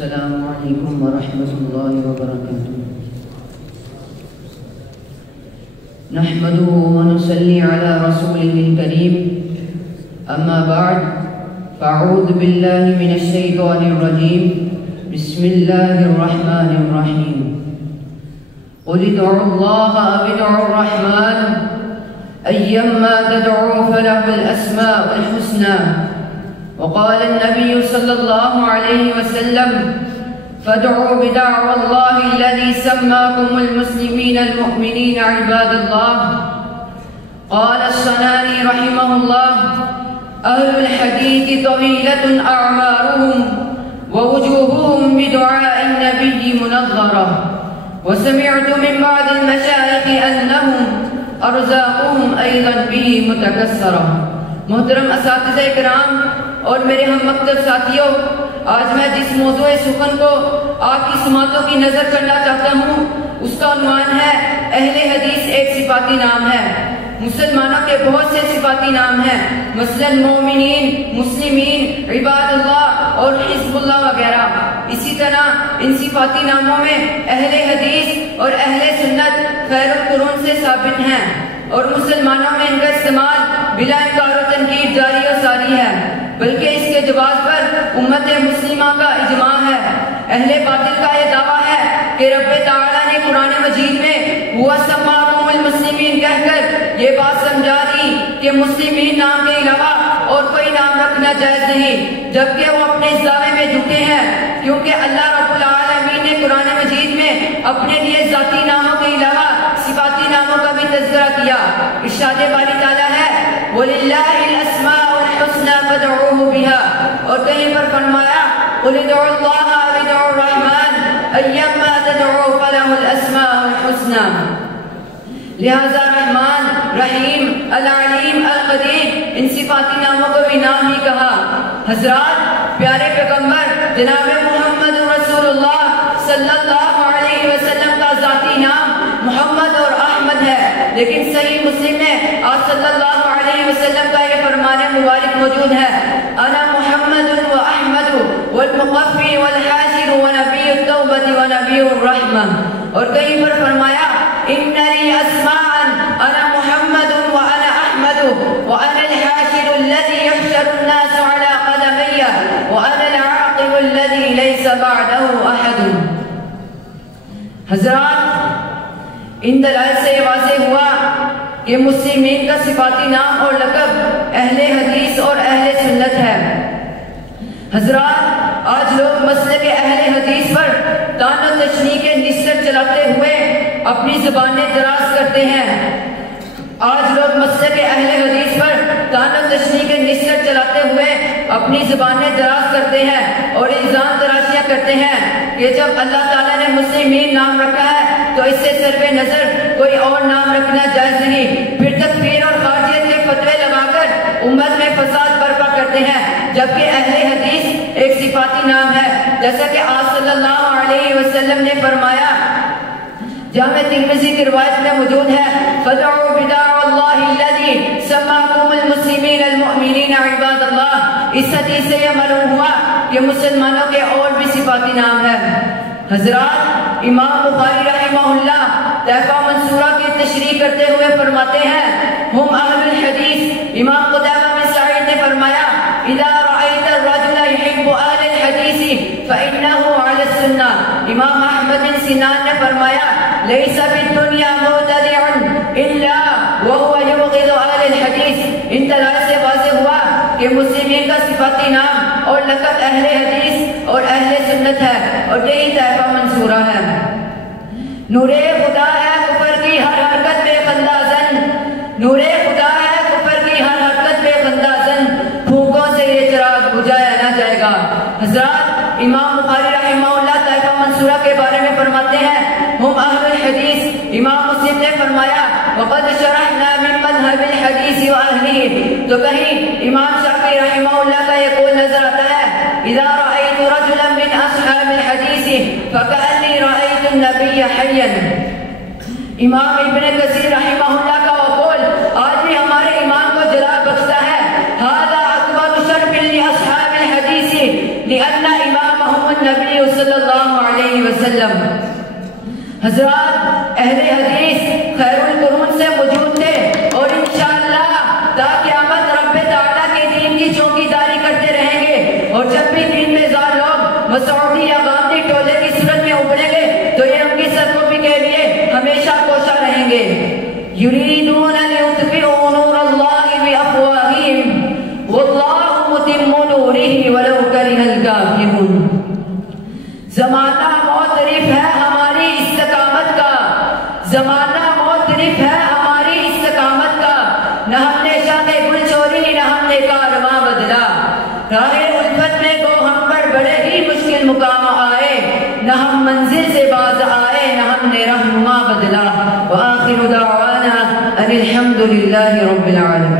السلام علیکم ورحمۃ اللہ وبرکاتہ۔ نحمده ونصلي على رسوله الكريم، اما بعد فاعوذ باللہ من الشیطان الرجیم، بسم اللہ الرحمن الرحیم۔ قل ادعوا اللہ او ادعوا الرحمن ایما تدعوا فله الاسماء الحسنى۔ وقال النبي صلى الله عليه وسلم فادعوا بدعوى الله الذي سماكم المسلمين المؤمنين عباد الله۔ قال الصنعاني رحمه الله أهل الحديث طويلة أعمارهم ووجوههم بدعاء النبي منظرة، وسمعت من بعض المشايخ أنهم أرزاقهم أيضا به متكسرة۔ محترم اساتذہ کرام اور میرے ہم مکتب ساتھیوں، آج میں جس موضوع سخن کو آپ کی سماعتوں کی نظر کرنا چاہتا ہوں اس کا عنوان ہے اہل حدیث ایک صفاتی نام ہے۔ مسلمانوں کے بہت سے صفاتی نام ہیں، مثلا مومنین، مسلمین، عباد اللہ اور حزب اللہ وغیرہ۔ اسی طرح ان صفاتی ناموں میں اہل حدیث اور اہل سنت خیر القرون سے ثابت ہیں، اور مسلمانوں میں ان کا استعمال بلا انکار و تنقید جاری و ساری ہے، بلکہ اس کے جواز پر امت مسلمہ کا اجماع ہے۔ اہل باطل کا یہ دعویٰ ہے کہ رب تعالیٰ نے قرآن مجید میں ہوا سماکم المسلمین کہہ کر یہ بات سمجھا دی کہ مسلمین نام کے علاوہ اور کوئی نام رکھنا جائز نہیں، جبکہ وہ اپنے اس دعوے میں جھکے ہیں، کیونکہ اللہ رب العالمین نے قرآن مجید میں اپنے لیے ذاتی ناموں کے علاوہ صفاتی ناموں کا بھی تذکرہ کیا۔ ارشاد باری تعالیٰ ہے وَلِلَّهِ الْأَسْمَاءُ الْحُسْنَى فَادْعُوهُ بِهَا، اور کہیں پر فرمایا قُلِ ادْعُوا اللَّهَ أَوِ ادْعُوا الرَّحْمَنَ أَيَّمَّا تَدْعُوا فَلَهُ الْأَسْمَاءُ الْحُسْنَى۔ لہذا رحمان، رحیم، العلیم، القدیر ان صفاتی ناموں کو بھی نام ہی کہا۔ حضرات، پیارے پیغمبر جناب محمد رسول اللہ صلی اللہ علیہ وسلم کا ذاتی نام محمد اور احمد ہے، لیکن صحیح مسلم میں آپ صلی اللہ علیہ وسلم کا یہ فرمان مبارک موجود ہے انا محمد و احمد والمقفی والحاشر ونبی التوبۃ ونبی الرحمہ، اور کہیں پر فرمایا ان لی اسماء انا محمد وانا احمد وانا الحاشر الذي يحشر الناس على قدمي وانا العاقب الذي ليس بعده احد۔ حضرات، ان دلائل سے یہ واضح ہوا کہ مسلمین کا صفاتی نام اور لقب اہل حدیث اور اہل سنت ہے۔ حضرات، آج لوگ مسلک اہل حدیث پر طعن و تشنیع کے نسر چلاتے ہوئے اپنی زبانیں دراز کرتے ہیں۔ آج لوگ مسلک اہل حدیث پر طعن و تشنیع کے نسر چلاتے ہوئے اپنی زبانیں دراز کرتے ہیں اور الزام تراشیاں کرتے ہیں کہ جب اللہ تعالیٰ نے مسلمین نام رکھا ہے تو اس سے صرف نظر کوئی اور نام رکھنا جائز نہیں، پھر تکفیر اور خارجیت کے فتوے لگا کر امت میں فساد برپا کرتے ہیں، جبکہ اہل حدیث ایک صفاتی نام ہے، جیسا کہ آپ صلی اللہ علیہ وسلم نے فرمایا، جامع ترمذی کی روایت میں موجود ہے فَدْعُوا بِدَعْوَى اللَّهِ الَّذِي سَمَّاكُمُ الْمُسْلِمِينَ الْمُؤْمِنِينَ عِبَادَ اللَّهِ۔ اس حدیث سے یہ معلوم ہوا کہ مسلمانوں کے اور بھی صفاتی نام ہے۔ حضرات، امام بخاری رحمہ اللہ طیفہ منصورہ کی تشریح کرتے ہوئے فرماتے ہیں ہم اہل الحدیث۔ امام قتیبہ بن سعید نے فرمایا اذا رأيت الرجل يحب اہل الحدیث فإنه على السنة۔ امام احمد بن سنان نے فرمایا ليس بالدنيا مبتدع الا وهو يبغض اہل الحدیث۔ ان دلائل سے واضح ہوا کہ مسلمین کا صفاتی نام اور لقب اہل حدیث اور اہل سنت ہے، اور یہی طیفہ منصورہ ہے۔ نور خدا ہے کفر کی ہر حرکت بے خندازن، نور خدا ہے کفر کی ہر حرکت بے خندازن، پھونکوں سے یہ چراغ بجھایا نہ جائے گا۔ حضرات، امام بخاری رحمہ اللہ طیفہ منصورہ کے بارے میں فرماتے ہیں ہم اہل الحدیث۔ امام مسلم نے فرمایا وقد شرحنا من مذهب الحدیث واہلہ، تو کہیں امام شافعی رحمہ اللہ کا یہ قول نظر آتا ہے اذا رأيت رجلا من اصحاب الحدیث فكأني رأيت النبي حيا۔ امام ابن کثیر رحمہ اللہ کا وہ قول آج بھی ہمارے ایمان کو جلال بخشتا ہے هذا اکبر شرف لاصحاب الحدیث لأن امامهم النبی صلی اللہ علیہ وسلم۔ حضرات اہل حدیث خیر القرون سے موجود تھے اور انشاءاللہ تا قیامت رب تعالیٰ کے دین کی چوکیداری کرتے رہیں گے، اور جب بھی دین میں زار لوگ مسعودی یا غامدی ٹولے کی صورت میں ابھریں گے تو یہ ان کی سرکوبی کے لیے ہمیشہ کوشاں رہیں گے۔ یریدون لیطفئوا نور اللہ بافواہہم واللہ متم نورہ ولو کرہ الکافرون۔ زمانہ معترف ہے ہماری استقامت کا، زمانہ معترف ہے ہماری استقامت کا، نہ ہم نے شاہ گل چھوڑی نہ ہم نے کارواں بدلا، راہ الفت میں گو ہم پر بڑے ہی مشکل مقام آئے، نہ ہم منزل سے باز آئے نہ ہم نے رہنما بدلا۔ وآخر دعوانا ان الحمد للہ رب العالمین۔